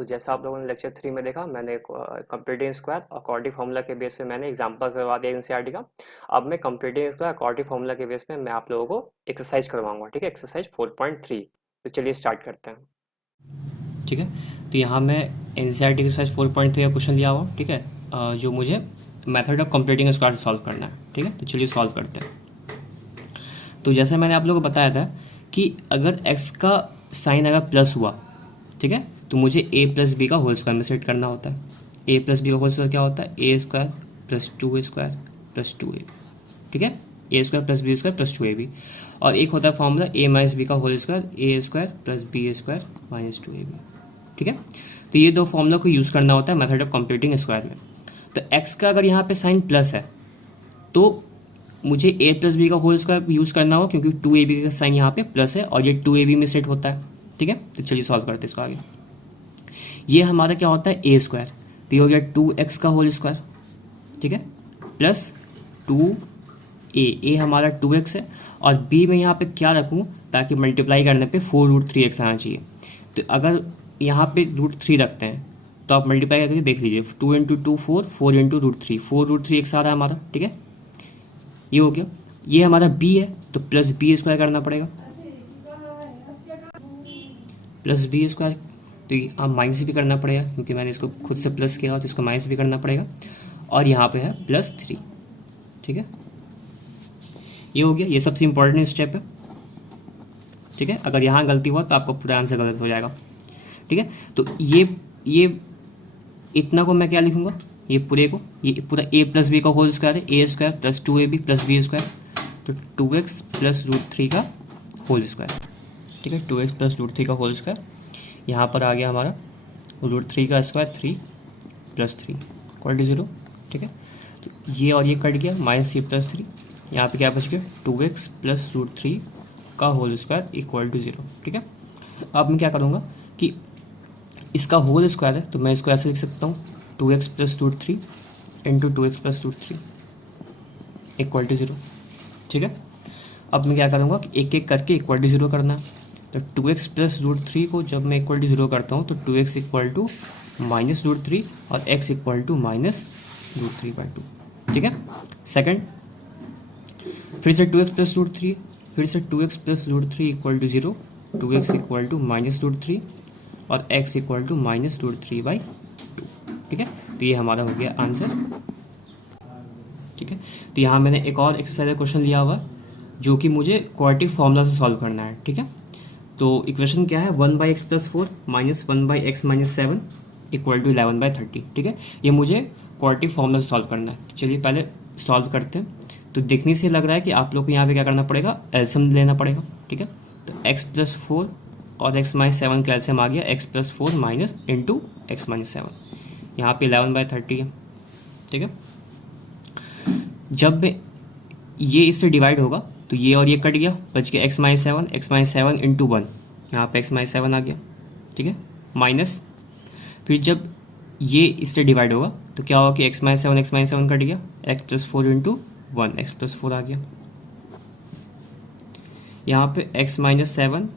तो जैसा आप लोगों ने लेक्चर 3 में देखा, मैंने कंप्यूटिंग स्क्वायर और क्वाड्रेटिक फार्मूला के बेस पे मैंने एग्जांपल करवा दिया एनसीईआरटी का। अब मैं कंप्यूटिंग स्क्वायर क्वाड्रेटिक फार्मूला के बेस पे मैं आप लोगों को एक्सरसाइज करवाऊंगा, ठीक है, एक्सरसाइज 4.3। तो चलिए स्टार्ट करते हैं। ठीक है। तो यहाँ मैं एनसीईआरटी एक्सरसाइज 4.3 का क्वेश्चन लिया हुआ, ठीक है, जो मुझे मेथड ऑफ कंप्लीटिंग स्क्वायर से सॉल्व करना है। ठीक है, तो चलिए सॉल्व करते हैं। तो जैसे मैंने आप लोगों को बताया था कि अगर x का साइन अगर प्लस हुआ, ठीक है, तो मुझे a प्लस बी का होल स्क्वायर में सेट करना होता है। a प्लस बी का होल स्क्वायर क्या होता है? A square plus 2 square plus 2a, ठीक है, A square plus B square plus 2ab। और एक होता है फॉर्मूला a माइनस बी का whole square, A square plus B square minus 2ab। ठीक है, तो ये दो फॉर्मूला को यूज़ करना होता है मेथड ऑफ कंप्यूटिंग स्क्वायर में। तो x का अगर यहाँ पे साइन प्लस है तो मुझे a प्लस बी का होल स्क्वायर यूज़ करना होगा, क्योंकि 2ab का साइन यहाँ पे प्लस है और ये 2ab में सेट होता है। ठीक है, तो चलिए सॉल्व करते हैं इसको आगे। ये हमारा क्या होता है? ए स्क्वायर, तो ये हो गया 2x का होल स्क्वायर, ठीक है, प्लस 2a हमारा 2x है, और b में यहाँ पे क्या रखूँ ताकि मल्टीप्लाई करने पे 4√3x आना चाहिए। तो अगर यहाँ पे √3 रखते हैं तो आप मल्टीप्लाई करके देख लीजिए, 2 इंटू 2 4, 4 इंटू √3, 4√3x आ रहा है हमारा। ठीक है, ये हो गया। ये हमारा b है तो प्लस बी स्क्वायर करना पड़ेगा, प्लस बी स्क्वायर। तो आप माइनस भी करना पड़ेगा, क्योंकि मैंने इसको खुद से प्लस किया तो इसको माइनस भी करना पड़ेगा। और यहाँ पे है +3। ठीक है, ये हो गया। ये सबसे इंपॉर्टेंट स्टेप है। ठीक है, अगर यहाँ गलती हुआ तो आपका पूरा आंसर गलत हो जाएगा। ठीक है, तो ये इतना को मैं क्या लिखूंगा, ये पूरे को, ये पूरा a प्लस बी का होल स्क्वायर है, A square plus 2ab plus B square, तो 2x प्लस √3 का होल स्क्वायर। ठीक है, 2x प्लस √3 का होल स्क्वायर। यहाँ पर आ गया हमारा √3 का स्क्वायर 3 प्लस 3 इक्वल टू 0। ठीक है, तो ये और ये कट गया, माइनस c प्लस 3। यहाँ पे क्या बच गया? 2x प्लस √3 का होल स्क्वायर इक्वल टू 0। ठीक है, अब मैं क्या करूँगा कि इसका होल स्क्वायर है तो मैं इसको ऐसे लिख सकता हूँ, 2x plus √3 into 2x plus √3 equal to 0। ठीक है, अब मैं क्या करूँगा कि एक एक करके इक्वल टू 0 करना है। तो 2x प्लस √3 को जब मैं इक्वल टू 0 करता हूँ तो 2x इक्वल टू माइनस √3 और x इक्वल टू माइनस √3/2। ठीक है, सेकंड, फिर से 2x प्लस √3, फिर से 2x plus √3 equal to 0, 2x equal to minus √3 और x इक्वल टू माइनस √3/2। ठीक है, तो ये हमारा हो गया आंसर। ठीक है, तो यहाँ मैंने एक और एक्सरसाइज क्वेश्चन लिया हुआ जो कि मुझे क्वाड्रेटिक फार्मूला से सॉल्व करना है। ठीक है, तो इक्वेशन क्या है? 1/x plus 4 minus 1/x minus 7 equal to 11/30। ठीक है, ये मुझे क्वाड्रेटिक फार्मूला से सॉल्व करना है। चलिए पहले सॉल्व करते हैं। तो देखने से लग रहा है कि आप लोग को यहाँ पे क्या करना पड़ेगा, एलसीएम लेना पड़ेगा। ठीक है, तो x प्लस 4 और x माइनस 7 का एलसीएम आ गया, x plus 4 minus into x minus 7, यहाँ पे 11/30 है। ठीक है, जब ये इससे डिवाइड होगा तो ये और ये कट गया, बच गया x माइनस 7 इंटू 1, यहाँ पे x माइनस 7 आ गया। ठीक है, माइनस, फिर जब ये इससे डिवाइड होगा तो क्या होगा कि x माइनस 7 कट गया, x plus 4 into 1, x plus 4 आ गया। यहाँ पे x माइनस 7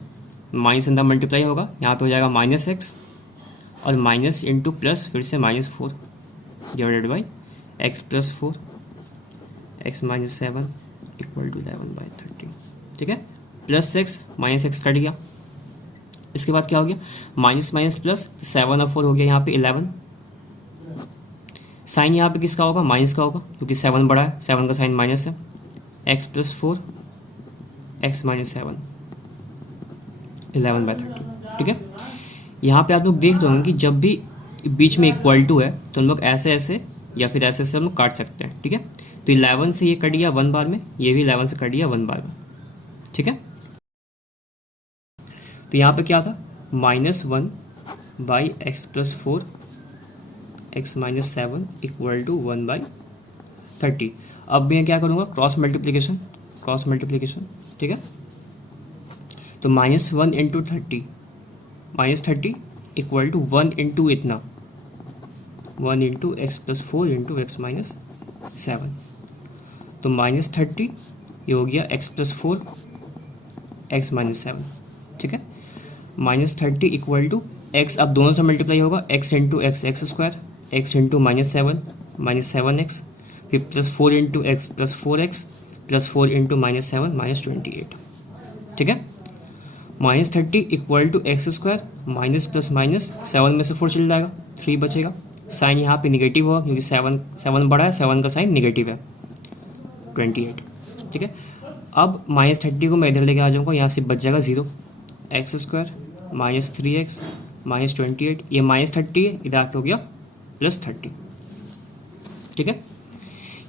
माइनस अंदर मल्टीप्लाई होगा, यहाँ पे हो जाएगा माइनस x और माइनस इंटू प्लस, फिर से -4 divided by x plus 4, x minus 7 equal to 11/30। ठीक है, plus x minus x cut गया। इसके बाद क्या हो गया, माइनस माइनस प्लस, 7 और 4 हो गया यहाँ पे 11। साइन यहाँ पे किसका होगा? माइनस का होगा, क्योंकि 7 बड़ा है, 7 का साइन माइनस है। x plus 4 x minus 7 11/30। ठीक है, यहाँ पे आप लोग देख रहे होंगे कि जब भी बीच में इक्वल टू है तो हम लोग ऐसे ऐसे या फिर ऐसे ऐसे हम लोग काट सकते हैं। ठीक है, तो 11 से ये कट गया 1 बार में, ये भी 11 से कट गया 1 बार में। ठीक है, तो यहाँ पे क्या था, -1/x plus 4 x minus 7 equal to 1/30। अब मैं क्या करूँगा, क्रॉस मल्टीप्लिकेशन। ठीक है, तो -1 इंटू 30, -30 इक्वल टू 1 इंटू इतना, 1 into X plus 4 into x minus 7, तो -30 ये हो गया x प्लस 4 एक्स माइनस 7। ठीक है, -30 इक्वल टू एक्स अब दोनों से मल्टीप्लाई होगा, X into X X square, X into minus seven X, फिर plus 4 into X plus 4x, plus 4 into -7 -28। ठीक है, -30 equal to x square, minus plus minus 7 में से 4 चल जाएगा, 3 बचेगा। साइन यहाँ पे निगेटिव होगा क्योंकि 7 बड़ा है, 7 का साइन निगेटिव है, 28। ठीक है, अब -30 को मैं इधर लेके आ जाऊँगा, यहाँ से बच जाएगा 0, एक्स स्क्वायर -3x -28, ये -30 है, इधर आके हो गया +30। ठीक है,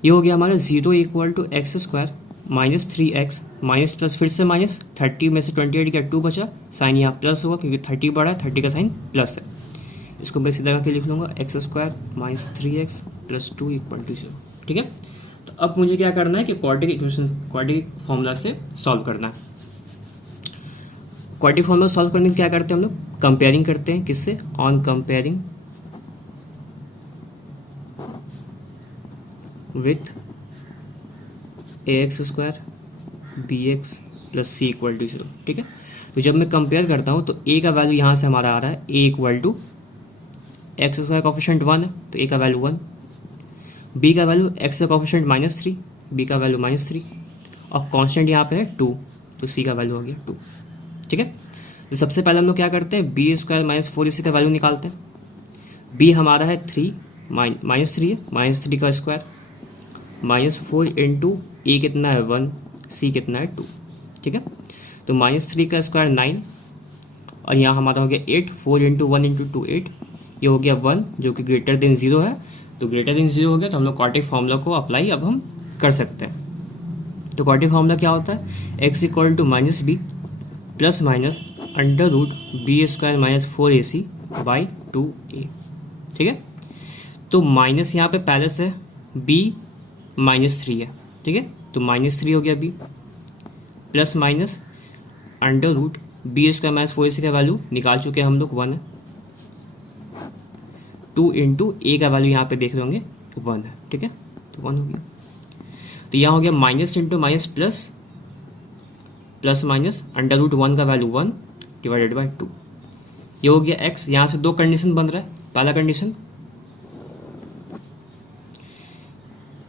ये हो गया हमारा 0 equal to x square -3x minus plus फिर से माइनस 30 में से 28 का 2 बचा, साइन यहाँ प्लस होगा क्योंकि 30 बड़ा है, 30 का साइन प्लस है। इसको मैं सीधा करके लिख लूँगा, x square -3x plus 2 equal to 0। ठीक है, तो अब मुझे क्या करना है कि क्वाड्रेटिक फॉर्मूला से सॉल्व करना है। क्वाड्रेटिक फॉर्मूला सॉल्व करने के लिए क्या करते हैं हम लोग, कंपेयरिंग करते हैं, किससे, on comparing with ax square bx plus C equal to 0। ठीक है, तो जब मैं कंपेयर करता हूँ तो a का वैल्यू यहाँ से हमारा आ रहा है a equal to x square coefficient 1 है तो a का वैल्यू 1, b का वैल्यू x का कॉफिशेंट -3, b का वैल्यू -3, और कांस्टेंट यहाँ पे है 2, तो c का वैल्यू हो गया 2। ठीक है, तो सबसे पहले हम लोग क्या करते हैं, बी स्क्वायर -4ac का वैल्यू निकालते हैं। b हमारा है 3 -3 है, -3 का स्क्वायर -4 इंटू ए कितना है 1, सी कितना है 2। ठीक है, तो -3 का स्क्वायर 9, और यहाँ हमारा हो गया 8, 4 इंटू 1 इंटू 2 8, ये हो गया 1 जो कि ग्रेटर देन 0 है, तो ग्रेटर देन 0 हो गया तो हम लोग क्वाड्रेटिक फार्मूला को अप्लाई अब हम कर सकते हैं। तो क्वाड्रेटिक फार्मूला क्या होता है, x equal to -b plus minus under root B square -4ac by 2a। ठीक है, तो माइनस यहाँ पे पहले से b -3 है। ठीक है, तो -3 हो गया b, plus minus under root B square -4ac का वैल्यू निकाल चुके हैं हम लोग 1 है, 2 इंटू ए का वैल्यू यहाँ पे देख रहे होंगे 1 है। ठीक है, तो 1 हो गया, तो यहाँ हो गया minus into minus plus, plus minus under root 1 का वैल्यू 1 डिवाइडेड बाई 2, ये हो गया x। यहाँ से दो कंडीशन बन रहा है, पहला condition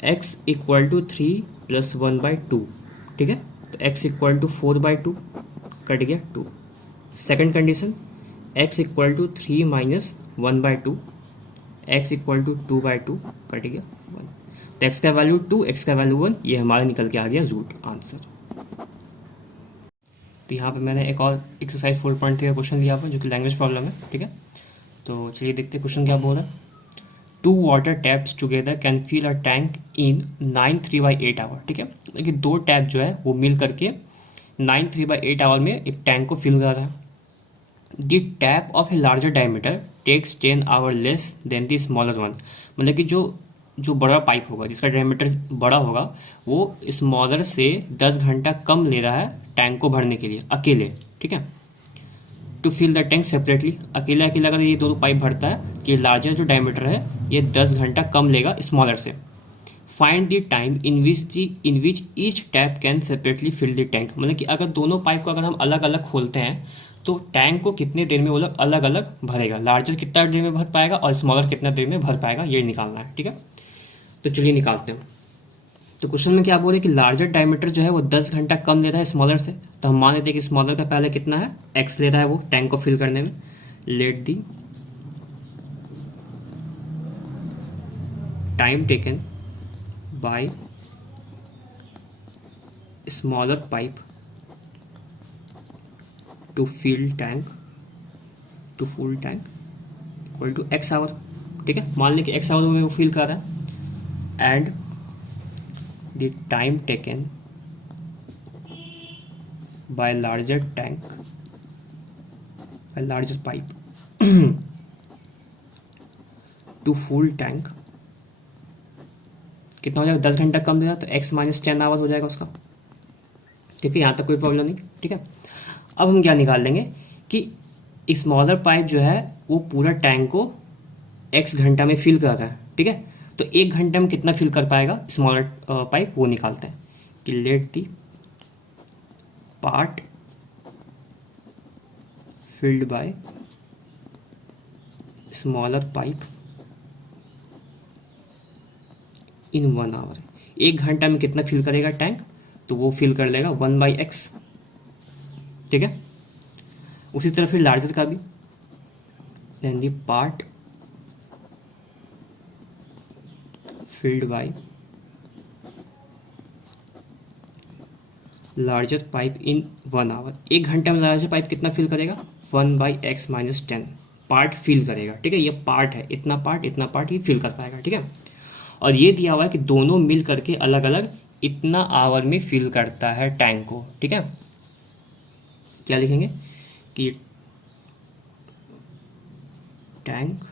x equal to 3 plus 1 by 2। ठीक है, तो x equal to 4 by 2 cut गया 2। Second condition x equal to 3 minus 1 by 2, x equal to 2 by 2 cut गया 1, तो x का वैल्यू 2, x का वैल्यू 1, ये हमारा निकल के आ गया रूट आंसर। तो यहाँ पे मैंने एक और एक्सरसाइज 4.3 का क्वेश्चन दिया हुआ जो कि लैंग्वेज प्रॉब्लम है। ठीक है, तो चलिए देखते हैं क्वेश्चन क्या बोल रहा है। 2 water taps together can fill a tank in 9 3/8 hour. ठीक है, देखिए दो टैप जो है वो मिल करके 9 3/8 आवर में एक टैंक को फिल कर रहा है। The tap of a larger diameter takes 10 hour less than the smaller one, मतलब कि जो बड़ा पाइप होगा जिसका डायमीटर बड़ा होगा वो स्मॉलर से 10 घंटा कम ले रहा है टैंक को भरने के लिए अकेले। ठीक है, to fill the tank separately, अकेला अकेला अगर ये दोनों पाइप भरता है कि लार्जर जो डायमीटर है ये 10 घंटा कम लेगा स्मॉलर से। Find the time in which each tap can separately fill the tank, मतलब कि अगर दोनों पाइप को अगर हम अलग अलग खोलते हैं तो टैंक को कितने देर में वो लोग अलग अलग भरेगा, लार्जर कितना देर में भर पाएगा और स्मॉलर कितना देर में भर पाएगा, ये निकालना है। ठीक है, तो चलिए निकालते हैं। तो क्वेश्चन में क्या बोल रहे हैं कि लार्जर डायमीटर जो है वो 10 घंटा कम ले रहा है स्मॉलर से, तो हम मान लेते हैं कि स्मॉलर का पहले कितना है, x ले रहा है वो टैंक को फिल करने में। Let the time taken by smaller pipe to full tank equal to x hour. ठीक है, मान लें कि x आवर में वो फिल कर रहा है, and the time taken by larger pipe to full tank कितना हो जाएगा, 10 घंटा कम देगा तो x -10 आवर हो जाएगा उसका। ठीक है, यहाँ तक कोई प्रॉब्लम नहीं। ठीक है, अब हम क्या निकाल लेंगे कि स्मॉलर पाइप जो है वो पूरा टैंक को x घंटा में फिल कर रहा है। ठीक है, तो 1 घंटे में कितना फिल कर पाएगा स्मॉलर पाइप, वो निकालते हैं कि let the part filled by smaller pipe in 1 hour. 1 घंटा में कितना फिल करेगा टैंक, तो वो फिल कर लेगा 1/x। ठीक है, उसी तरह फिर लार्जर का भी, then the part filled by larger pipe in 1 hour. 1 घंटे में लार्जर पाइप कितना फिल करेगा, 1/x - 10 पार्ट फिल करेगा। ठीक है, ये पार्ट है, इतना पार्ट ये फिल कर पाएगा। ठीक है, और ये दिया हुआ है कि दोनों मिल करके अलग अलग इतना आवर में फिल करता है टैंक को। ठीक है, क्या लिखेंगे कि टैंक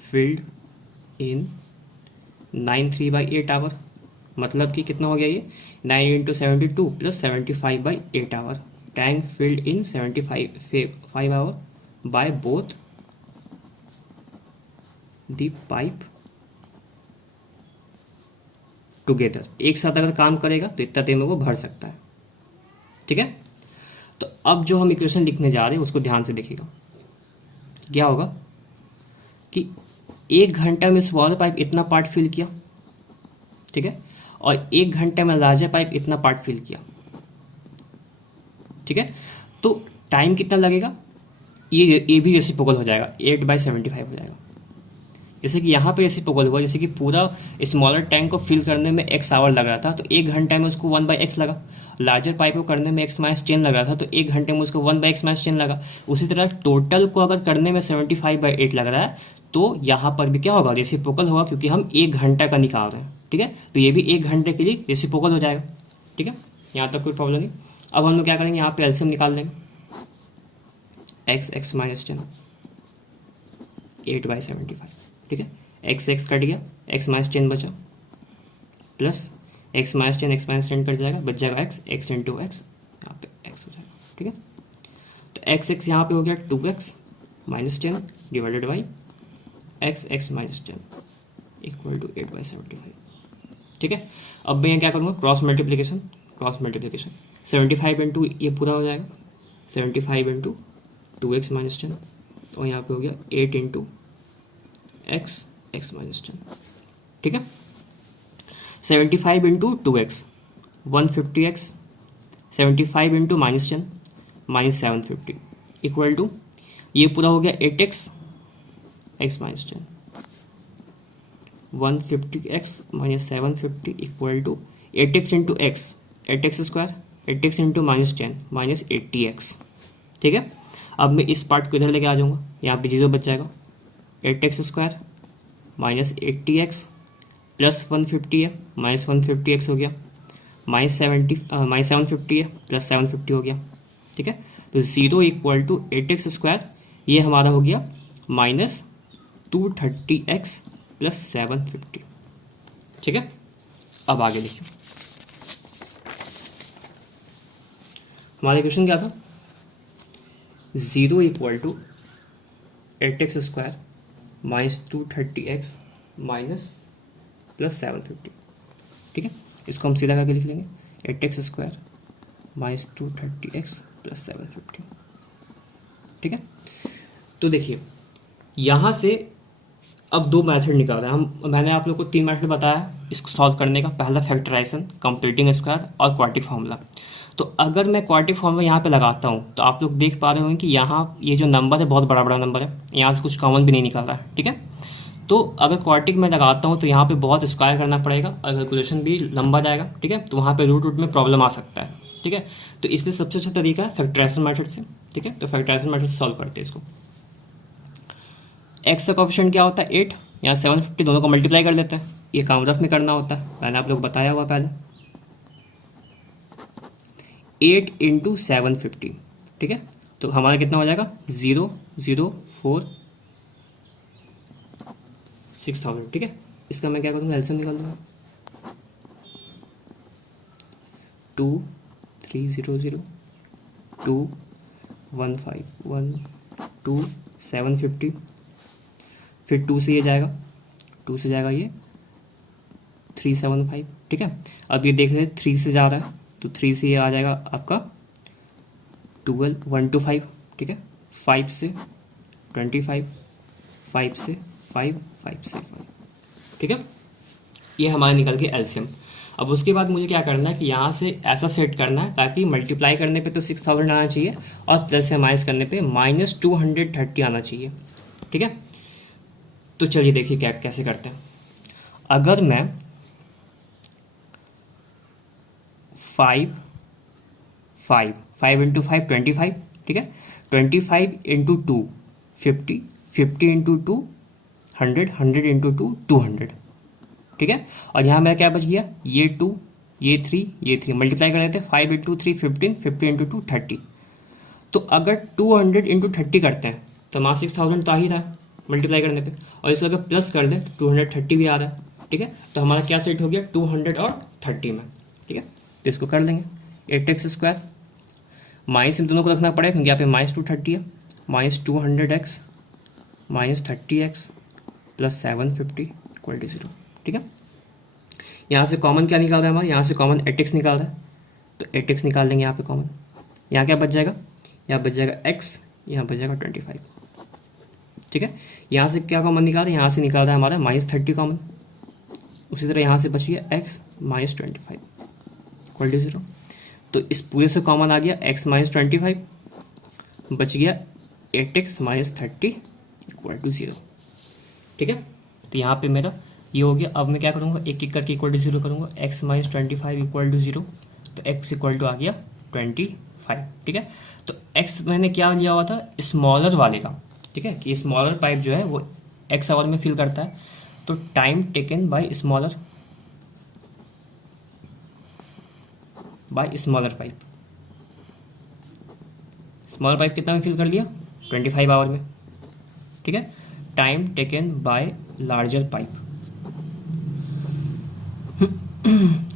फिल्ड इन 9 3/8 आवर, मतलब कि कितना हो गया ये 9 × 72 + 75/8 hour. Tank filled in 75 hour by both the pipe together. एक साथ अगर काम करेगा तो इतना देर में वो भर सकता है। ठीक है, तो अब जो हम इक्वेशन लिखने जा रहे हैं उसको ध्यान से देखिएगा। क्या होगा कि 1 घंटा में स्मॉलर पाइप इतना पार्ट फिल किया। ठीक है, और 1 घंटे में लार्जर पाइप इतना पार्ट फिल किया। ठीक है, तो टाइम कितना लगेगा, ये भी रेसिप्रोकल हो जाएगा, 8/75 हो जाएगा। जैसे कि यहाँ पे रेसिप्रोकल हुआ, जैसे कि पूरा स्मॉलर टैंक को फिल करने में x आवर लग रहा था, तो 1 घंटे में उसको 1/x लगा। लार्जर पाइप को करने में x - 10 लग रहा था, तो 1 घंटे में उसको 1/x - 10 लगा। उसी तरह टोटल को अगर करने में 75/8 लग रहा है, तो यहाँ पर भी क्या होगा, रेसिप्रोकल होगा, क्योंकि हम 1 घंटा का निकाल रहे हैं। ठीक है, तो ये भी 1 घंटे के लिए रेसिप्रोकल हो जाएगा। ठीक है, यहाँ तक कोई प्रॉब्लम नहीं। अब हम लोग क्या करेंगे, यहाँ पे एलसीएम निकाल लेंगे। x - 10 8/75। ठीक है, x कट गया, x - 10 बचा, प्लस x - 10 कट जाएगा, बच जाएगा x × x, यहाँ पे x हो जाएगा। ठीक है, तो x यहाँ पे हो गया 2x - 10 divided by x - 10 equal to 8/75। ठीक है, अब मैं क्या करूँगा, क्रॉस मल्टीप्लिकेशन 75 × ये पूरा हो जाएगा 75 × 2x - 10, और यहाँ पे हो गया 8 × x - 10। ठीक है, 75 × 2x 150x, 75 × -10 -750 इक्वल टू ये पूरा हो गया 8x x - 10, 150x - 750 equal to 8x × x 8x square 8x × -10 -80x। ठीक है, अब मैं इस पार्ट को इधर लेके आ जाऊँगा, यहाँ पे 0 बच जाएगा, 8x स्क्वायर -80x प्लस 150 है -150x हो गया, -750 है प्लस 750 हो गया। ठीक है, तो 0 इक्वल टू 8x स्क्वायर, ये हमारा हो गया -230x प्लस 750। ठीक है, अब आगे देखिए, हमारा क्वेश्चन क्या था, 0 equal to 8x square -230x plus 750। ठीक है, इसको हम सीधा करके लिख लेंगे 8x स्क्वायर -230x प्लस 750। ठीक है, तो देखिए यहाँ से अब 2 मेथड निकाल रहे हैं हम। मैंने आप लोग को 3 मेथड बताया इसको सॉल्व करने का, पहला फैक्टराइजेशन, कंप्लीटिंग स्क्वायर और क्वाड्रेटिक फार्मूला। तो अगर मैं क्वाड्रेटिक फार्मूला यहाँ पे लगाता हूँ तो आप लोग देख पा रहे होंगे कि यहाँ ये जो नंबर है बहुत बड़ा बड़ा नंबर है, यहाँ से कुछ कॉमन भी नहीं निकल रहा है। ठीक है, तो अगर क्वाड्रेटिक में लगाता हूँ तो यहाँ पे बहुत स्क्वायर करना पड़ेगा और कैलकुलेशन भी लंबा जाएगा। ठीक है, तो वहाँ पे रूट में प्रॉब्लम आ सकता है। ठीक है, तो इसलिए सबसे अच्छा तरीका है फैक्टराइजेशन मेथड से। ठीक है, तो फैक्टराइजेशन मेथड से सॉल्व करते हैं इसको। एक्स का कोएफिशिएंट क्या होता है 8, यहाँ 750 दोनों को मल्टीप्लाई कर देते हैं, ये काम रफ में करना होता है, मैंने आप लोग बताया हुआ पहले। 8 × 750। ठीक है, तो हमारा कितना हो जाएगा 0,046,000। ठीक है, इसका मैं क्या करूँगा एलसीएम निकाल दूँगा, 2 3 0 0 2 1 5 1 2 750, फिर 2 से ये जाएगा, 2 से जाएगा ये 375। ठीक है, अब ये देख रहे 3 से जा रहा है तो 3 से ये आ जाएगा आपका 12 125। ठीक है, 5 से 25, 5 से 5, 5 से 5, ठीक है। ये हमारा निकल गया एलसीएम। अब उसके बाद मुझे क्या करना है कि यहाँ से ऐसा सेट करना है ताकि मल्टीप्लाई करने पे तो 6000 आना चाहिए और प्लस या माइनस करने पे -230 आना चाहिए, ठीक है। तो चलिए देखिए क्या कैसे करते हैं। अगर मैं 5 5 5 इंटू 5 25, ठीक है, 25 इंटू 2 50, 50 इंटू 2 100, 100 इंटू 2 200, ठीक है। और यहाँ मेरा क्या बच गया, ये 2, ये 3, ये 3 मल्टीप्लाई कर लेते हैं, 5 इंटू 3 15, 50 इंटू 2 30। तो अगर 200 इंटू 30 करते हैं तो हमारा 6000 तो आ ही रहा है मल्टीप्लाई करने पे, और इसको अगर प्लस कर दें तो 230 भी आ रहा है, ठीक है। तो हमारा क्या सेट हो गया 200 और 30 में, ठीक है। तो इसको कर लेंगे 8x², माइनस इन दोनों को रखना पड़ेगा क्योंकि यहाँ पे -230 है, -200x -30x plus 750 equal to 0, ठीक है। यहाँ से कॉमन क्या निकाल रहा है हमारा, यहाँ से कॉमन 8x निकाल रहा है, तो 8x निकाल लेंगे यहाँ पे कॉमन। यहाँ क्या बच जाएगा, यहाँ बच जाएगा x, यहाँ बच जाएगा 25, ठीक है। यहाँ से क्या कॉमन निकाल रहा है, यहाँ से निकाल रहा है हमारा -30 कॉमन। उसी तरह यहाँ से बच गया x -25 इक्वल टू 0। तो इस पूरे से कॉमन आ गया x -25, बच गया 8x -30 इक्वल टू 0, ठीक है। तो यहाँ पे मेरा ये हो गया। अब मैं क्या करूँगा, एक एक करके इक्वल टू 0 करूँगा, x -25 इक्वल टू 0, तो x इक्वल टू आ गया 25, ठीक है। तो x मैंने क्या लिया हुआ था, स्मॉलर वाले का, ठीक है, कि स्मॉलर पाइप जो है वो x आवर में फिल करता है। तो time taken by smaller pipe, smaller pipe कितना में फिल कर लिया 25 आवर में, ठीक है। Time taken bye larger pipe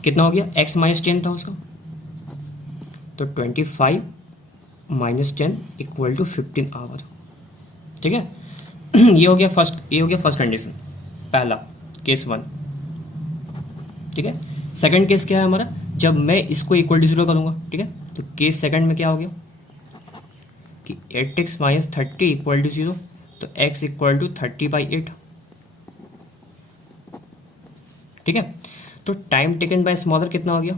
कितना हो गया, x -10 था उसका, तो 25 -10 इक्वल टू 15 आवर, ठीक है। ये हो गया फर्स्ट कंडीशन, पहला केस 1, ठीक है। सेकंड केस क्या है हमारा, जब मैं इसको इक्वल टू 0 करूँगा, ठीक है। तो केस सेकंड में क्या हो गया कि 8x -30 इक्वल टू 0, तो x इक्वल टू 30/8, ठीक है। तो टाइम टेकन बाय स्मॉलर कितना हो गया,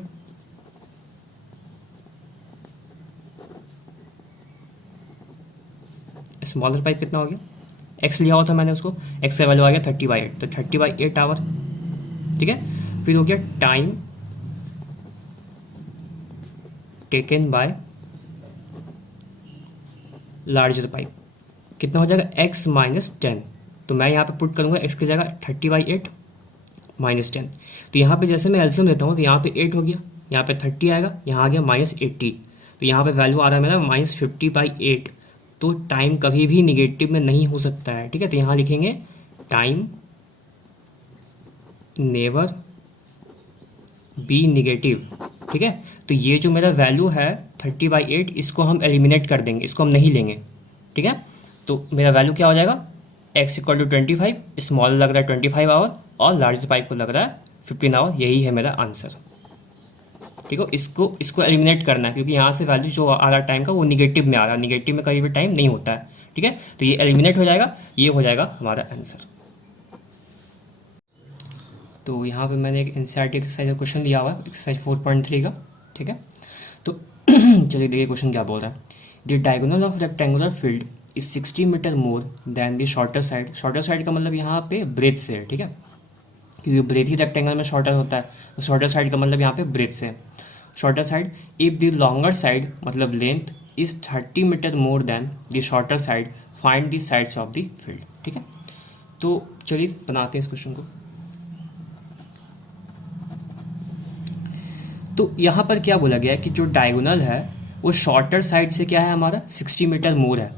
स्मॉलर पाइप कितना हो गया, x लिया हुआ था मैंने उसको, x का वैल्यू आ गया 30/8, तो 30/8 आवर, ठीक है। फिर हो गया time taken bye larger pipe, कितना हो जाएगा x -10, तो मैं यहाँ पे पुट करूँगा x की जगह 30/8 -10। तो यहाँ पे जैसे मैं एलसीएम लेता हूँ तो यहाँ पे 8 हो गया, यहाँ पे 30 आएगा, यहाँ आ गया -80, तो यहाँ पे वैल्यू आ रहा है मेरा -50/8। तो टाइम कभी भी निगेटिव में नहीं हो सकता है, ठीक है। तो यहाँ लिखेंगे टाइम नेवर बी निगेटिव, ठीक है। तो ये जो मेरा वैल्यू है 30/8, इसको हम एलिमिनेट कर देंगे, इसको हम नहीं लेंगे, ठीक है। तो मेरा वैल्यू क्या हो जाएगा, x इक्वल टू 25, स्मॉल लग रहा है 25 आवर और लार्ज पाइप को लग रहा है 15 आवर, यही है मेरा आंसर, ठीक है। इसको एलिमिनेट करना है क्योंकि यहाँ से वैल्यू जो आ रहा है टाइम का वो निगेटिव में आ रहा है, निगेटिव में कभी भी टाइम नहीं होता है, ठीक है। तो ये एलिमिनेट हो जाएगा, ये हो जाएगा हमारा आंसर। तो यहाँ पे मैंने एक एनसीईआरटी एक्सरसाइज का क्वेश्चन लिया हुआ है, एक्सरसाइज 4.3 का, ठीक है। तो चलिए देखिए क्वेश्चन क्या बोल रहा है। The diagonal of rectangular field is 60 metre more than the shorter side. Shorter side का मतलब यहाँ पे ब्रेथ से है, ठीक है, क्योंकि ब्रेथ ही रेक्टेंगल में शॉर्टर होता है, तो शॉर्टर साइड का मतलब यहाँ पे ब्रेथ से है। Shorter side, if the longer side मतलब length is 30 metre more than the shorter side, find the sides of the field, ठीक है। तो चलिए बनाते हैं इस क्वेश्चन को। तो यहाँ पर क्या बोला गया है कि जो डायगोनल है वो शॉर्टर साइड से क्या है हमारा 60 मीटर मोर है,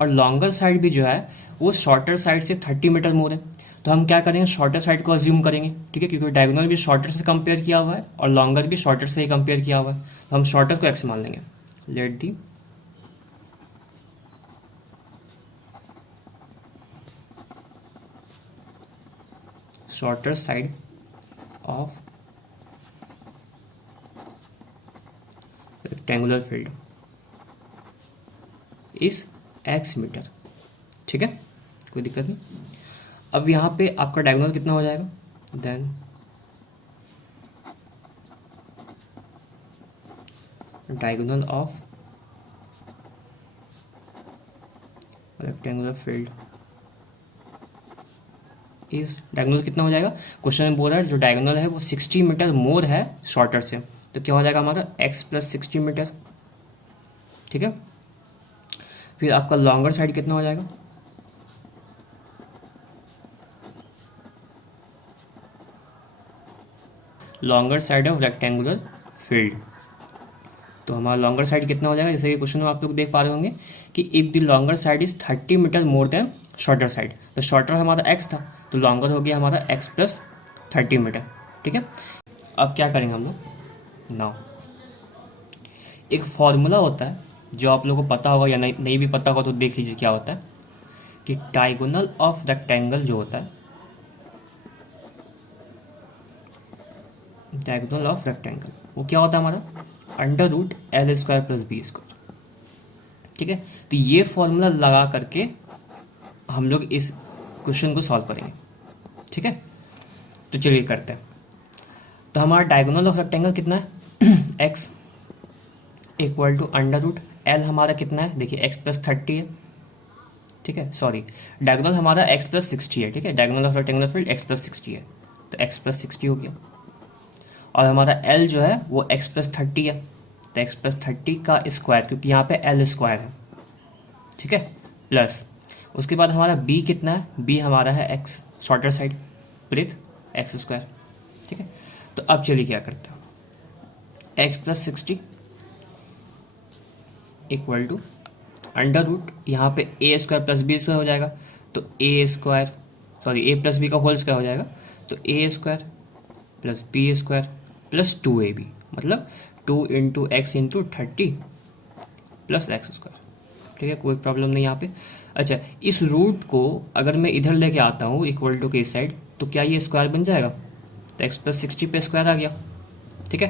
और लॉन्गर साइड भी जो है वो शॉर्टर साइड से 30 मीटर मोर है। तो हम क्या करेंगे, शॉर्टर साइड को अज्यूम करेंगे, ठीक है, क्योंकि डायगोनल भी शॉर्टर से कंपेयर किया हुआ है और लॉन्गर भी शॉर्टर से ही कंपेयर किया हुआ है, तो हम शॉर्टर को एक्स मान लेंगे। Let the shorter side of rectangular field is x metre, ठीक है, कोई दिक्कत नहीं। अब यहाँ पे आपका डायगोनल कितना हो जाएगा, then diagonal of rectangular field is diagonal कितना हो जाएगा, क्वेश्चन में बोल रहा है जो डायगोनल है वो 60 मीटर मोर है शॉर्टर से, तो क्या हो जाएगा हमारा x प्लस 60 मीटर, ठीक है। फिर आपका लॉन्गर साइड कितना हो जाएगा, longer side of rectangular field, तो हमारा लॉन्गर साइड कितना हो जाएगा, जैसे कि क्वेश्चन में आप लोग देख पा रहे होंगे कि if the longer side is 30 metre more than shorter side, तो शॉर्टर हमारा x था तो लॉन्गर हो गया हमारा x प्लस 30 मीटर, ठीक है। अब क्या करेंगे हम लोग, नाउ एक फॉर्मूला होता है जो आप लोगों को पता होगा या नहीं भी पता होगा तो देख लीजिए क्या होता है, कि डायगोनल ऑफ रेक्टेंगल जो होता है, डायगोनल ऑफ रेक्टेंगल वो क्या होता है हमारा under root L square plus B square, ठीक है। तो ये फॉर्मूला लगा करके हम लोग इस क्वेश्चन को सॉल्व करेंगे, ठीक है। तो चलिए करते हैं। तो हमारा डायगोनल ऑफ रेक्टेंगल कितना है x equal to under root L हमारा कितना है, देखिए एक्स प्लस 30 है, ठीक है, सॉरी डायगोनल हमारा एक्स प्लस 60 है, ठीक है, diagonal of rectangular field x plus 60 है, तो एक्स प्लस 60 हो गया। और हमारा एल जो है वो एक्स प्लस 30 है, तो एक्स प्लस 30 का स्क्वायर, क्योंकि यहाँ पे एल स्क्वायर है, ठीक है, प्लस उसके बाद हमारा बी कितना है, बी हमारा है x shorter side breadth x square, ठीक है। तो अब चलिए क्या करते हैं, x plus 60 equal to under root यहाँ पे a square plus B square हो जाएगा, तो a square sorry a plus B का होल स्क्वायर हो जाएगा, तो a square plus B square plus 2ab, मतलब 2 into x into 30 plus x square, ठीक है, कोई प्रॉब्लम नहीं यहाँ पे। अच्छा, इस रूट को अगर मैं इधर लेके आता हूँ इक्वल टू के इस साइड, तो क्या ये स्क्वायर बन जाएगा, तो एक्स प्लस 60 पे स्क्वायर आ गया, ठीक है,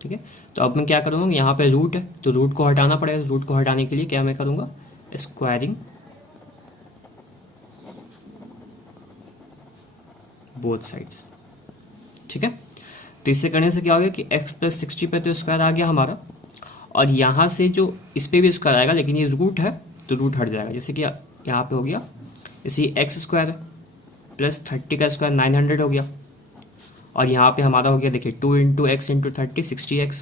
ठीक है। तो अब मैं क्या करूँगा, यहाँ पे रूट है तो रूट को हटाना पड़ेगा, तो रूट को हटाने के लिए क्या मैं करूँगा, स्क्वायरिंग बोथ साइड्स, ठीक है। तो इससे करने से क्या हो गया कि x प्लस 60 पे तो स्क्वायर आ गया हमारा, और यहाँ से जो इस पर भी स्क्वायर आएगा, लेकिन ये रूट है तो रूट हट जाएगा, जैसे कि यहाँ पे हो गया, इसी एक्स स्क्वायर प्लस 30 का स्क्वायर 900 हो गया, और यहाँ पे हमारा हो गया देखिए 2 into x into 30 60x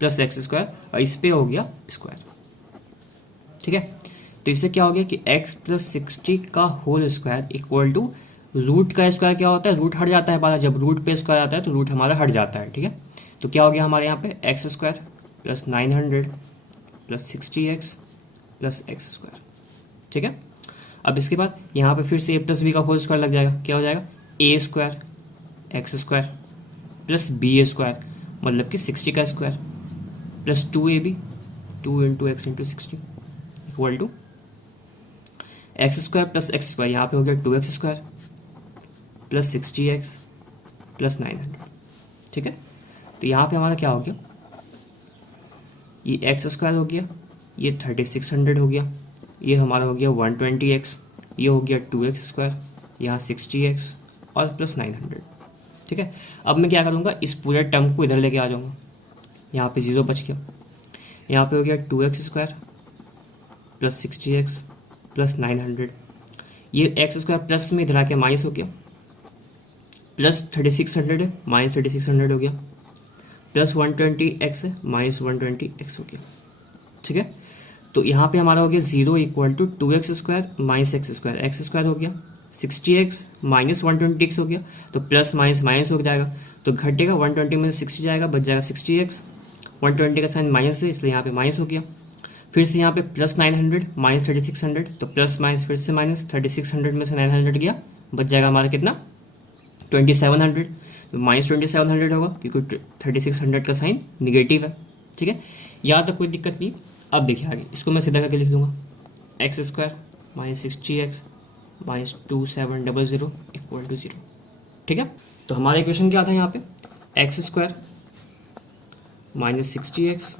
plus x square, और इस पर हो गया स्क्वायर, ठीक है। तो इससे क्या हो गया कि x प्लस 60 का whole square equal to root का स्क्वायर क्या होता है, रूट हट जाता है हमारा, जब रूट पे स्क्वायर आता है तो रूट हमारा हट जाता है, ठीक है। तो क्या हो गया हमारे यहाँ पे x square plus 900 plus 60x plus x square, ठीक है। अब इसके बाद यहाँ पे फिर से ए प्लस बी का होल स्क्वायर लग जाएगा, क्या हो जाएगा a square x square plus B square, मतलब कि 60 का square plus 2ab 2 into x into 60 equal to x square plus x square, यहाँ पे हो गया 2x square plus 60x plus 900, ठीक है। तो यहाँ पे हमारा क्या हो गया, ये एक्स स्क्वायर हो गया, ये 3600 हो गया, ये हमारा हो गया 120x, ये हो गया 2x स्क्वायर, यहाँ 60x और प्लस 900, ठीक है। अब मैं क्या करूँगा, इस पूरे टर्म को इधर लेके आ जाऊँगा, यहाँ पे 0 बच गया, यहाँ पे हो गया 2x square plus 60x plus 900, ये एक्स स्क्वायर प्लस में इधर आके माइनस हो गया, प्लस 3600 है माइनस 3600 हो गया, प्लस 120x है माइनस 120x हो गया, ठीक है। तो यहाँ पे हमारा हो गया 0 equal to 2x square minus x square हो गया, 60x माइनस 120x हो गया, तो प्लस माइनस माइनस हो जाएगा, तो घटेगा 120 में से 60 जाएगा, बच जाएगा 60x, 120 का साइन माइनस है इसलिए यहाँ पे माइनस हो गया, फिर से यहाँ पे प्लस 900 माइनस 3600, तो प्लस माइनस फिर से माइनस 3600 में से 900 गया, बच जाएगा हमारा कितना 2700, तो माइनस 2700 होगा क्योंकि 3600 का साइन निगेटिव है, ठीक है। यहाँ तक कोई दिक्कत नहीं। अब देखिए आगे इसको मैं सीधा करके लिख दूंगा x square minus 60x minus 2700 equal to 0, ठीक है। तो हमारा इक्वेशन क्या था यहाँ पे, x square minus 60x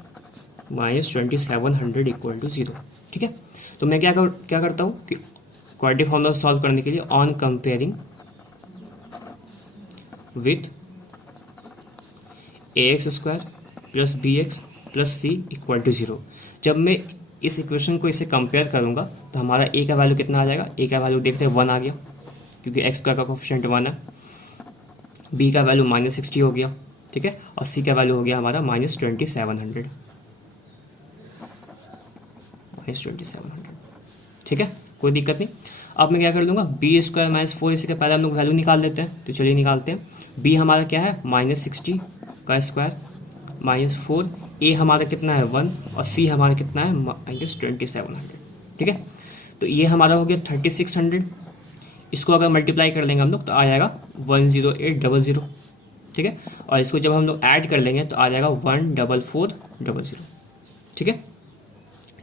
minus 2700 equal to 0। ठीक है, तो मैं क्या करता हूँ कि क्वाड्रेटिक फॉर्मूला सॉल्व करने के लिए on comparing with ax² plus bx plus c equal to 0, जब मैं इस इक्वेशन को इससे कंपेयर करूँगा तो हमारा a का वैल्यू कितना आ जाएगा, a का वैल्यू देखते हैं 1 आ गया क्योंकि x² का कोफिशिएंट 1 है, b का वैल्यू -60 हो गया, ठीक है, और c का वैल्यू हो गया हमारा -2700, ठीक है, कोई दिक्कत नहीं। अब मैं क्या कर लूँगा, b² -4 इसी का पहले हम लोग वैल्यू निकाल लेते हैं, तो चलिए निकालते हैं। b हमारा क्या है -60 का स्क्वायर -4, a हमारा कितना है 1 और c हमारा कितना है -2700, ठीक है, तो ये हमारा हो गया 3600। इसको अगर मल्टीप्लाई कर लेंगे हम लोग तो आ जाएगा 10800, ठीक है, और इसको जब हम लोग ऐड कर लेंगे तो आ जाएगा 14400, ठीक है।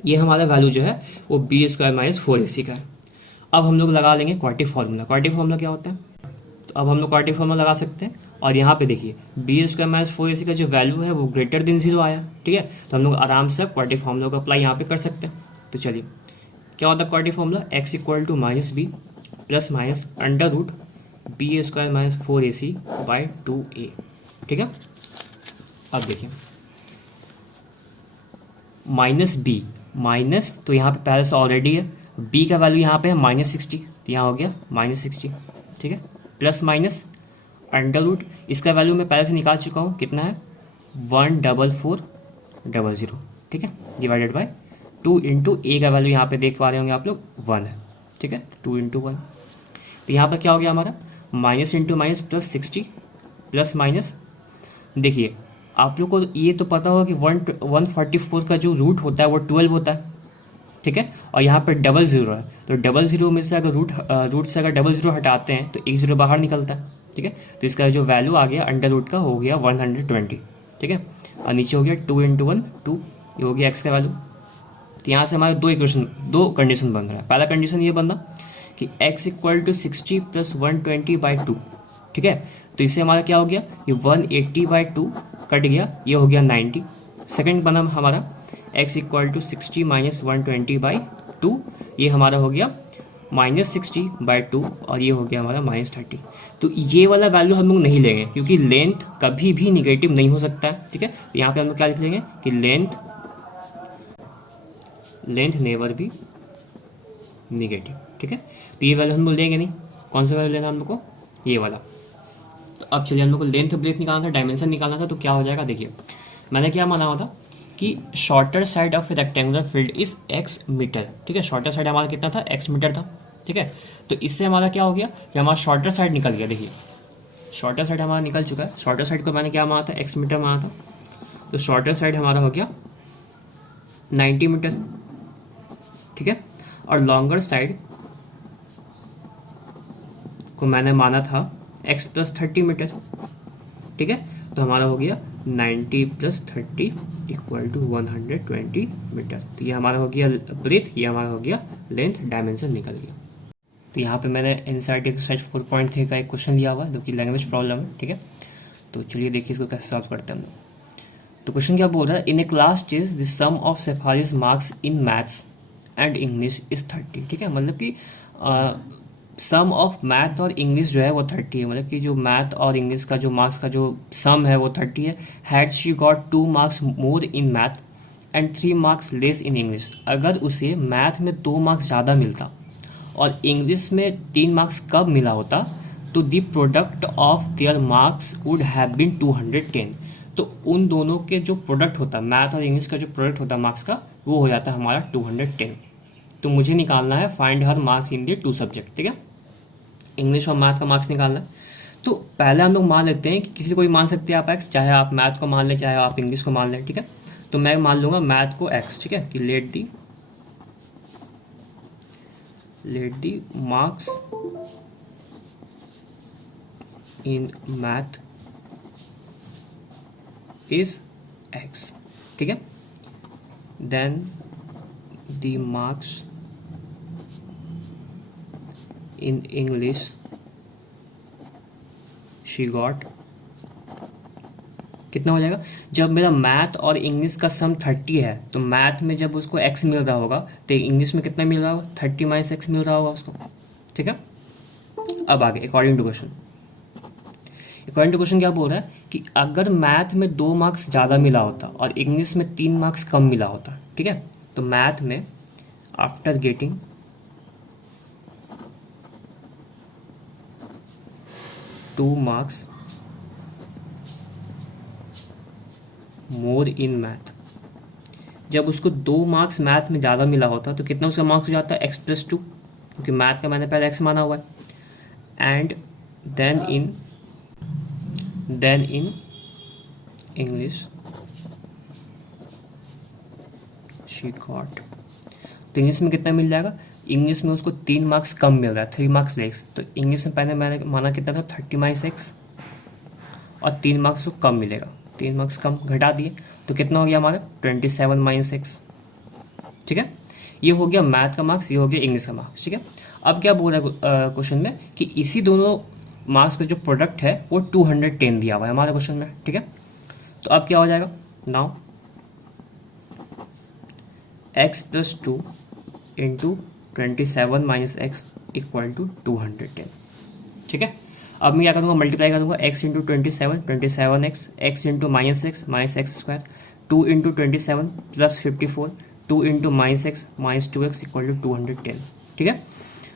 ये हमारा वैल्यू जो है वो b² -4ac का है। अब हम लोग लगा लेंगे क्वाड्रेटिक फार्मूला। क्वाड्रेटिक फार्मूला क्या होता है, तो अब हम लोग क्वाड्रेटिक फार्मूला लगा सकते हैं, और यहाँ पे देखिए b² -4ac का जो वैल्यू है वो ग्रेटर देन 0 आया, ठीक है, तो हम लोग आराम से क्वाड्रेटिक फार्मूला को अप्लाई यहाँ पे कर सकते हैं। तो चलिए क्या होता है quadratic formula, x equal to -b plus minus under root b² -4ac by 2a, ठीक है। अब देखिए -b माइनस, तो यहाँ पे पहले से ऑलरेडी है, b का वैल्यू यहाँ पे है -60, तो यहाँ हो गया -60, ठीक है, प्लस माइनस अंडर रूट, इसका वैल्यू मैं पहले से निकाल चुका हूँ, कितना है 14400, ठीक है, डिवाइडेड बाय 2 इंटू ए का वैल्यू यहाँ पे देख पा रहे होंगे आप लोग 1 है, ठीक है, 2 इंटू 1, तो यहाँ पर क्या हो गया हमारा minus into minus plus 60 plus minus, देखिए आप लोग को ये तो पता होगा कि 144 का जो रूट होता है वो 12 होता है, ठीक है, और यहाँ पर डबल ज़ीरो है, तो डबल ज़ीरो में से अगर रूट से अगर डबल ज़ीरो हटाते हैं तो एक ज़ीरो बाहर निकलता है, ठीक है, तो इसका जो वैल्यू आ गया अंडर रूट का हो गया 120, ठीक है, और नीचे हो गया 2 इंटू 1 2, ये हो गया एक्स का वैल्यू। तो यहाँ से हमारे दो कंडीशन बन रहा है। पहला कंडीशन ये बन रहा कि x इक्वल टू 60 प्लस 120/2, ठीक है, तो इससे हमारा क्या हो गया, ये 180/2 कट गया, ये हो गया 90। सेकंड बना हमारा x इक्वल टू 60 माइनस 120/2, ये हमारा हो गया -60/2, और ये हो गया हमारा -30। तो ये वाला वैल्यू हम लोग नहीं लेंगे क्योंकि लेंथ कभी भी निगेटिव नहीं हो सकता है, ठीक है, तो यहाँ पे हम लोग क्या लिख लेंगे कि लेंथ नेवर भी निगेटिव, ठीक है, तो ये वैल्यू हम लोग लेंगे नहीं। कौन सा वैल्यू लेना हम लोग को, ये वाला। तो अब चलिए हम लोग को लेंथ ब्रेथ निकालना था, डायमेंशन निकालना था, तो क्या हो जाएगा, देखिए मैंने क्या माना हुआ था कि shorter side of rectangular field is x metre, ठीक है, शॉर्टर साइड हमारा कितना था, x मीटर था, ठीक है, तो इससे हमारा क्या हो गया कि हमारा शॉर्टर साइड निकल गया, देखिए शॉर्टर साइड हमारा निकल चुका है। शॉर्टर साइड को मैंने क्या माना था, x मीटर माना था, तो शॉर्टर साइड हमारा हो गया 90 मीटर, ठीक है, और लॉन्गर साइड को मैंने माना था x प्लस 30 मीटर, ठीक है, तो हमारा हो गया 90 प्लस 30 इक्वल टू 120 मीटर। तो ये हमारा हो गया ब्रेथ, ये हमारा हो गया लेंथ, डायमेंशन निकल गया। तो यहाँ पे मैंने एनसीईआरटी एक्सरसाइज 4.3 का एक क्वेश्चन लिया हुआ है जो कि लैंग्वेज प्रॉब्लम है, ठीक है, तो चलिए देखिए इसको कैसे सॉल्व करते हैं हम लोग। तो क्वेश्चन क्या बोल रहा है, in a class test the sum of Sepharis marks in maths and English is 30, ठीक है, मतलब कि सम ऑफ मैथ और इंग्लिश जो है वो 30 है, मतलब कि जो मैथ और इंग्लिश का जो मार्क्स का जो सम है वो 30 है। Had she got 2 marks more in math and 3 marks less in English, अगर उसे मैथ में 2 मार्क्स ज़्यादा मिलता और इंग्लिश में 3 मार्क्स कम मिला होता तो the product of their marks would have been 210, तो उन दोनों के जो प्रोडक्ट होता, मैथ और इंग्लिश का जो प्रोडक्ट होता मार्क्स का, वो हो जाता है हमारा 210। तो मुझे निकालना है find her marks in the 2 subject, ठीक है, इंग्लिश और मैथ का मार्क्स निकालना है। तो पहले हम लोग मान लेते हैं कि किसी को भी मान सकते हैं आप एक्स, चाहे आप मैथ को मान लें चाहे आप इंग्लिश को मान लें, ठीक है, तो मैं मान लूँगा मैथ को एक्स, ठीक है, कि let the marks in math is x, ठीक है, then the marks in English she got कितना हो जाएगा, जब मेरा मैथ और इंग्लिश का सम 30 है तो मैथ में जब उसको x मिल रहा होगा तो इंग्लिश में कितना मिल रहा होगा, 30 माइनस x मिल रहा होगा उसको। ठीक है, अब आगे according to question, according to question क्या बोल रहा है कि अगर मैथ में 2 मार्क्स ज़्यादा मिला होता और इंग्लिश में 3 मार्क्स कम मिला होता, ठीक है, तो मैथ में after getting 2 marks more in math, जब उसको 2 मार्क्स मैथ में ज़्यादा मिला होता तो कितना उसका मार्क्स हो जाता है, x+2, क्योंकि मैथ का मैंने पहले x माना हुआ है। And then in English she got, तो इंग्लिश में कितना मिल जाएगा, इंग्लिश में उसको 3 मार्क्स कम मिल रहा है, 3 मार्क्स लेस, तो इंग्लिश में पहले मैंने माना कितना था, 30 माइनस x, और 3 मार्क्स को कम मिलेगा, 3 मार्क्स कम घटा दिए तो कितना हो गया हमारा 27 माइनस x। ठीक है, ये हो गया मैथ का मार्क्स, ये हो गया इंग्लिश का मार्क्स। ठीक है, अब क्या बोल रहा है क्वेश्चन में कि इसी दोनों मार्क्स का जो प्रोडक्ट है वो 210 दिया हुआ है हमारे क्वेश्चन में। ठीक है, तो अब क्या हो जाएगा, now x+2 into 27 minus x equal to 210। ठीक है, अब मैं क्या करूँगा, मल्टीप्लाई करूँगा x into 27 x into minus x square, 2 into 27 plus 54, 2 into minus 2x equal to 210। ठीक है,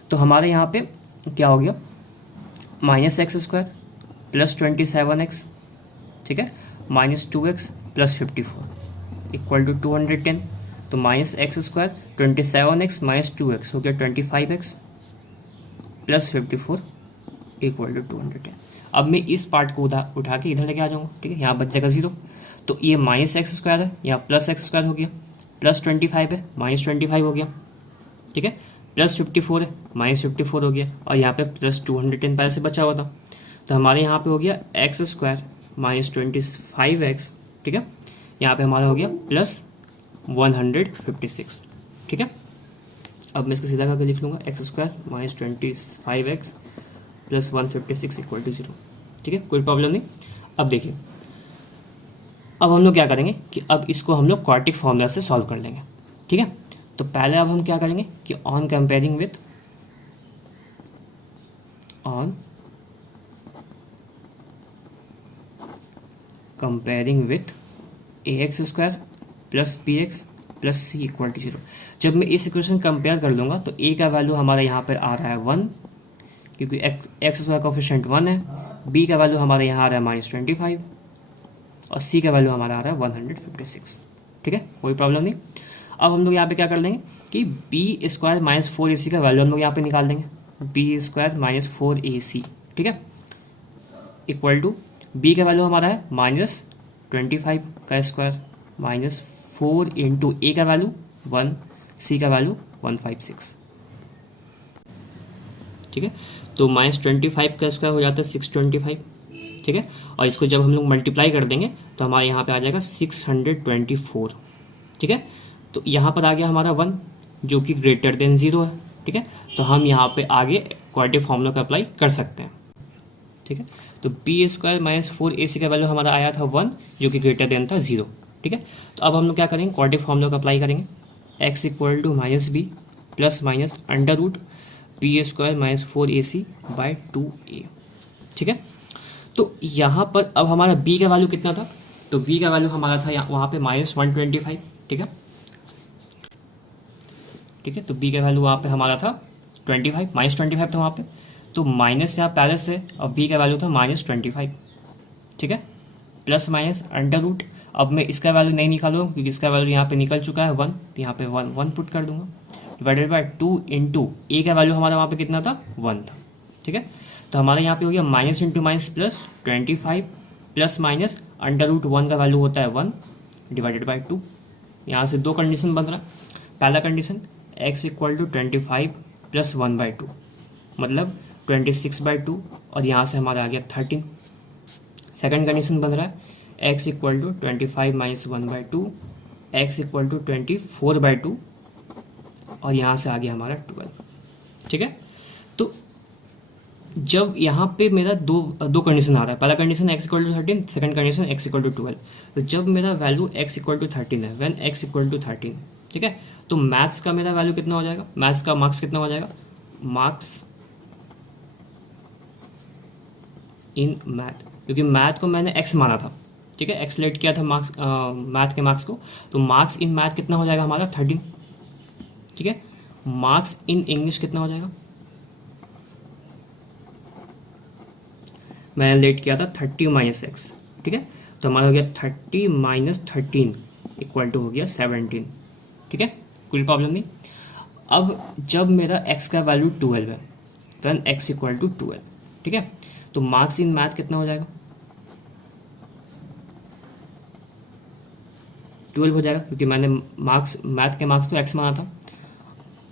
तो हमारे यहाँ पे क्या हो गया, minus x square plus 27x, ठीक है, minus 2x plus 54 equal to 210। तो minus x square 27x minus 2x हो गया 25x प्लस 54 इक्वल टू 210। अब मैं इस पार्ट को उठा के इधर लेके आ जाऊँगा। ठीक है, यहाँ बच जाएगा 0, तो ये माइनस एक्स स्क्वायर है, यहाँ प्लस एक्स स्क्वायर हो गया, प्लस 25 है माइनस 25 हो गया। ठीक है, प्लस 54 है माइनस 54 हो गया, और यहाँ पे प्लस 210 पहले से बचा हुआ था, तो हमारे यहाँ पे हो गया एक्स स्क्वायर माइनस 25x। ठीक है, यहाँ पे हमारा हो गया प्लस 156। ठीक है, अब मैं इसको सीधा करके लिख लूँगा, x square minus 25x plus 156 equal to 0। ठीक है, कोई प्रॉब्लम नहीं। अब देखिए, अब हम लोग क्या करेंगे कि अब इसको हम लोग क्वाड्रेटिक फॉर्मूला से सॉल्व कर लेंगे। ठीक है, तो पहले अब हम क्या करेंगे कि on comparing with ax square plus bx plus c equal to 0। जब मैं इस इक्वेशन कंपेयर कर लूँगा तो a का वैल्यू हमारा यहाँ पर आ रहा है 1, क्योंकि एक्स स्क्वायर कोफिशिएंट 1 है, b का वैल्यू हमारे यहाँ आ रहा है माइनस 25, और c का वैल्यू हमारा आ रहा है 156। ठीक है, कोई प्रॉब्लम नहीं। अब हम लोग यहाँ पे क्या कर लेंगे कि बी स्क्वायर माइनस 4ac का वैल्यू हम लोग यहाँ पे निकाल देंगे, बी स्क्वायर माइनस 4ac। ठीक है, इक्वल टू बी का वैल्यू हमारा है माइनस 25 का स्क्वायर माइनस 4 इंटू ए का वैल्यू 1, सी का वैल्यू 156। ठीक है, तो माइनस 25 का स्क्वायर हो जाता है 625। ठीक है, और इसको जब हम लोग मल्टीप्लाई कर देंगे तो हमारे यहाँ पे आ जाएगा 624। ठीक है, तो यहाँ पर आ गया हमारा 1 जो कि ग्रेटर देन 0 है। ठीक है, तो हम यहाँ पे आगे क्वाड्रेटिक फॉर्मूला का अप्लाई कर सकते हैं। ठीक है, तो बी स्क्वायर माइनस 4ac का वैल्यू हमारा आया था 1 जो कि ग्रेटर देन था 0। ठीक है, तो अब हम लोग क्या करेंगे, क्वाड्रेटिक फॉर्मूला का अप्लाई करेंगे, x equal to minus B plus minus under root B square minus 4ac by 2a। ठीक है, तो यहाँ पर अब हमारा b का वैल्यू कितना था, तो v का वैल्यू हमारा था वहाँ पे माइनस 125। ठीक है, ठीक है, तो b का वैल्यू वहाँ पे हमारा था 25, माइनस 25 था वहाँ पे, तो माइनस यहाँ पहले से, और v का वैल्यू था माइनस 25। ठीक है, प्लस माइनस अंडर रूट, अब मैं इसका वैल्यू नहीं निकालूंगा क्योंकि इसका वैल्यू यहाँ पे निकल चुका है 1, तो यहाँ पे 1 पुट कर दूंगा, डिवाइडेड बाय 2 इंटू ए का वैल्यू हमारा वहाँ पे कितना था 1 था। ठीक है, तो हमारे यहाँ पे हो गया minus into minus plus 25 plus minus under root 1 का वैल्यू होता है 1 डिवाइडेड बाई 2। यहाँ से 2 कंडीशन बन रहा है। पहला condition x equal to 25 plus 1/2 मतलब 26/2, और यहाँ से हमारा आ गया 13। सेकंड कंडीशन बन रहा है x equal to 25 minus 1/2, x equal to 24/2, और यहाँ से आ गया हमारा 12। ठीक है, तो जब यहाँ पे मेरा दो दो कंडीशन आ रहा है, पहला condition x equal to 13, second condition x equal to 12। तो जब मेरा वैल्यू x इक्वल टू 13 है, व्हेन x इक्वल टू 13, ठीक है, तो मैथ्स का मेरा वैल्यू कितना हो जाएगा, मैथ्स का मार्क्स कितना हो जाएगा, मार्क्स इन मैथ, क्योंकि मैथ को मैंने x माना था, ठीक है, x लेट किया था मार्क्स, मैथ के मार्क्स को, तो मार्क्स इन मैथ कितना हो जाएगा हमारा 13, ठीक है। मार्क्स इन इंग्लिश कितना हो जाएगा, मैंने लेट किया था 30 माइनस एक्स, ठीक है, तो हमारा हो गया 30 माइनस 13 इक्वल टू हो गया 17, ठीक है, कोई प्रॉब्लम नहीं। अब जब मेरा x का वैल्यू 12 है, देन x इक्वल टू 12, ठीक है, तो मार्क्स इन मैथ कितना हो जाएगा, 12 हो जाएगा, क्योंकि मैंने मार्क्स, मैथ के मार्क्स को x माना था।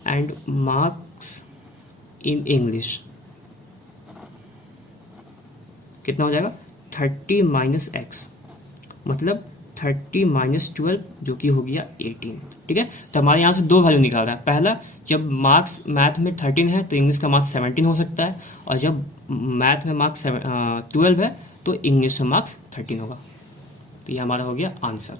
एंड मार्क्स इन इंग्लिश कितना हो जाएगा, 30 माइनस एक्स, मतलब 30 माइनस 12 जो कि हो गया 18, ठीक है। तो हमारे यहाँ से दो वैल्यू निकाल रहा है, पहला जब मार्क्स मैथ में 13 है तो इंग्लिश का मार्क्स 17 हो सकता है, और जब मैथ में मार्क्स 12 है तो इंग्लिश में मार्क्स 13 होगा। तो ये हमारा हो गया आंसर।